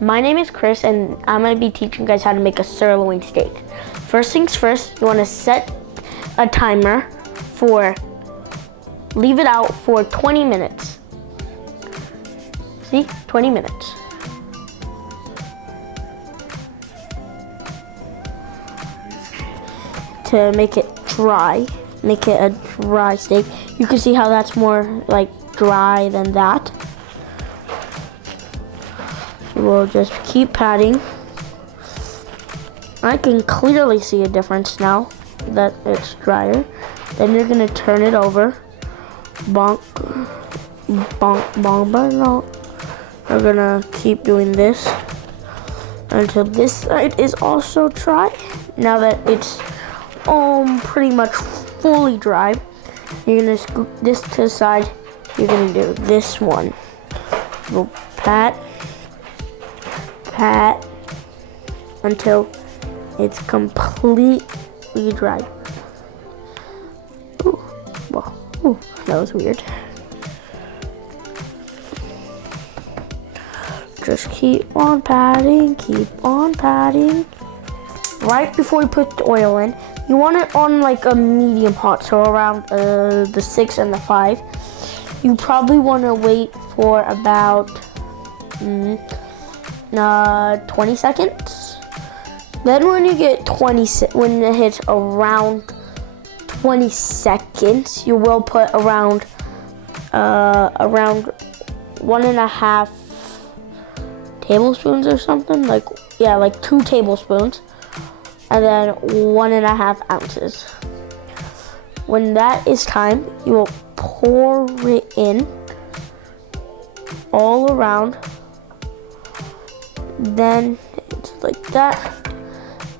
My name is Chris and I'm going to be teaching you guys how to make a sirloin steak. First things first, you want to set a timer leave it out for 20 minutes. See, 20 minutes. To make it dry, make it a dry steak. You can see how that's more like dry than that. We'll just keep patting. I can clearly see a difference now that it's drier. Then you're gonna turn it over. Bonk, bonk, bonk, bonk. We're gonna keep doing this until this side is also dry. Now that it's pretty much fully dry, you're gonna scoop this to the side. You're gonna do this one. We'll pat until it's completely dry. Ooh, well, ooh, that was weird. Just keep on patting. Right before you put the oil in, you want it on like a medium hot, so around the 6 and the 5. You probably want to wait for about 20 seconds. Then when you get when it hits around 20 seconds, you will put around 1.5 tablespoons or something, like 2 tablespoons, and then 1.5 ounces. When that is time, you will pour it in all around. Then it's like that.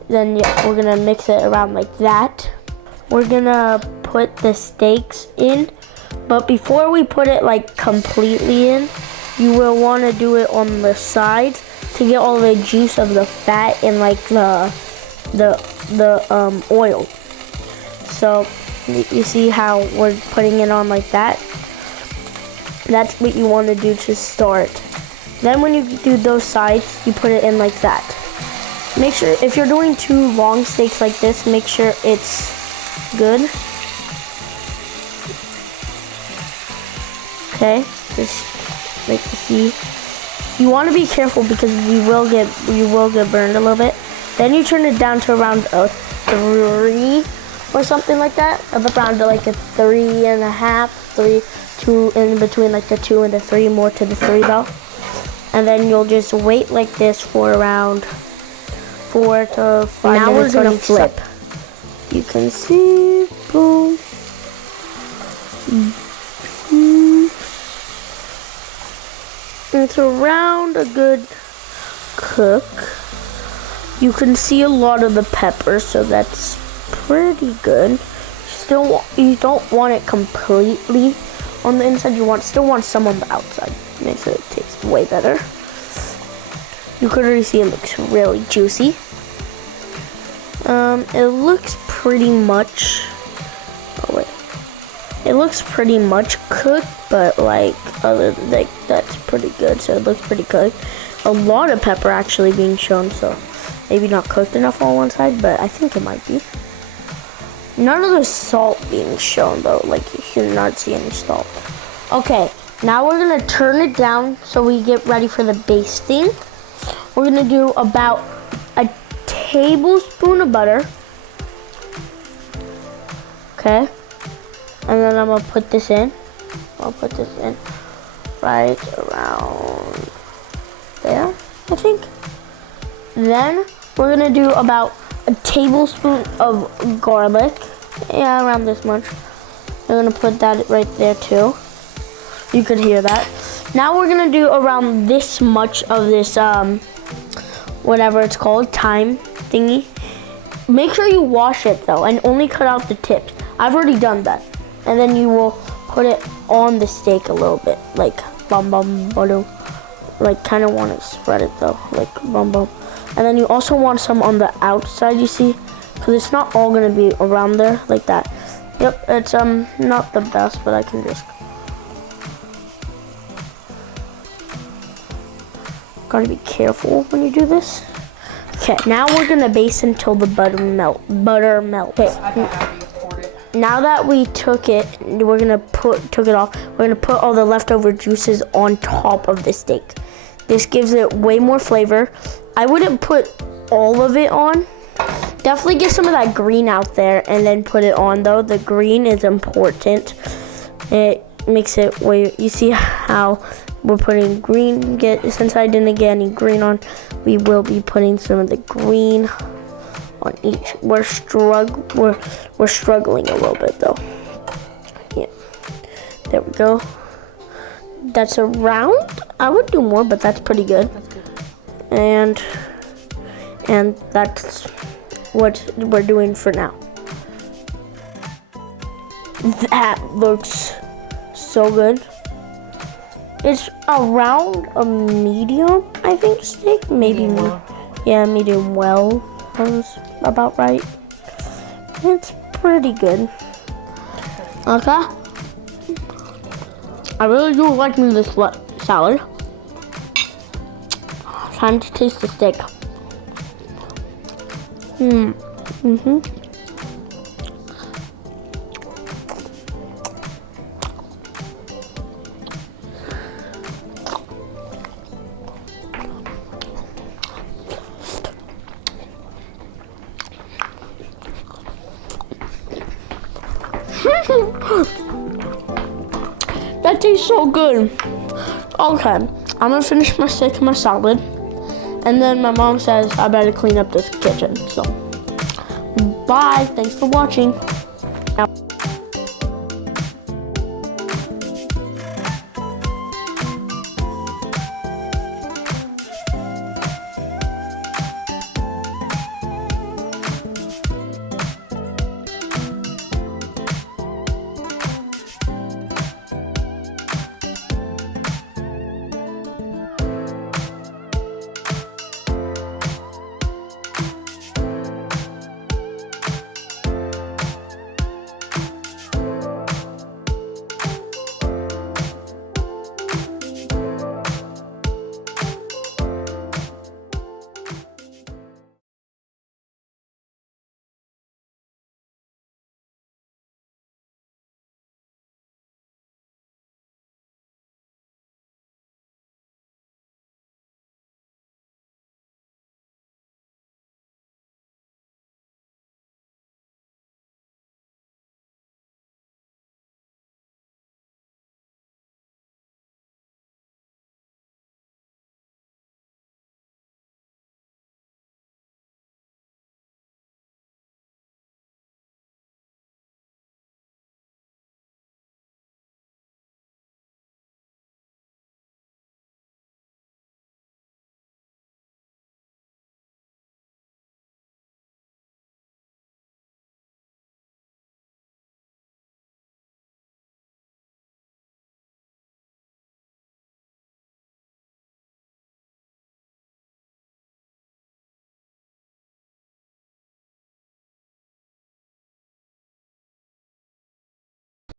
Then we're gonna mix it around like that. We're gonna put the steaks in, but before we put it like completely in, you will want to do it on the sides to get all the juice of the fat and like the oil. So you see how we're putting it on like that? That's what you want to do to start. Then when you do those sides, you put it in like that. Make sure, if you're doing 2 long steaks like this, make sure it's good. Okay, just like you see. You want to be careful because you will get burned a little bit. Then you turn it down to around a 3 or something like that. Around to like a 3.5, 2 in between, like the 2 and the 3, more to the 3 though. And then you'll just wait like this for around 4 to 5 minutes. Now we're gonna flip. You can see, boom. It's around a good cook. You can see a lot of the pepper, so that's pretty good. You don't want it completely on the inside. You still want some on the outside. Makes it taste way better. You can already see it looks really juicy. It looks pretty much. Oh wait. It looks pretty much cooked, but that's pretty good. So it looks pretty cooked. A lot of pepper actually being shown, so maybe not cooked enough on one side, but I think it might be. None of the salt being shown though, like you cannot see any salt. Okay, now we're gonna turn it down so we get ready for the basting. We're gonna do about a tablespoon of butter. Okay, and then I'm gonna put this in. I'll put this in right around there, I think. Then we're gonna do about a tablespoon of garlic. Yeah, around this much. I'm gonna put that right there too. You could hear that. Now we're gonna do around this much of this, whatever it's called, thyme thingy. Make sure you wash it though, and only cut out the tips. I've already done that. And then you will put it on the steak a little bit, like bum bum bum. Like kind of want to spread it though, like bum bum. And then you also want some on the outside, you see, because it's not all gonna be around there like that. Yep, it's not the best, but I can just Gotta be careful when you do this. Okay, now we're gonna baste until the butter melts. Okay. Now that we took it off, we're gonna put all the leftover juices on top of the steak. This gives it way more flavor. I wouldn't put all of it on. Definitely get some of that green out there and then put it on though. The green is important. It makes it way, you see how we're putting green, since I didn't get any green on, we will be putting some of the green on each. We're struggling a little bit though. Yeah, there we go. That's around. I would do more, but that's pretty good. That's good. And that's what we're doing for now. That looks so good. It's around a medium, I think, steak. Maybe more. Yeah, medium well was about right. It's pretty good. Okay. I really do like this salad. Time to taste the steak. That tastes so good. Okay, I'm gonna finish my steak and my salad. And then my mom says I better clean up this kitchen. So, bye. Thanks for watching. Now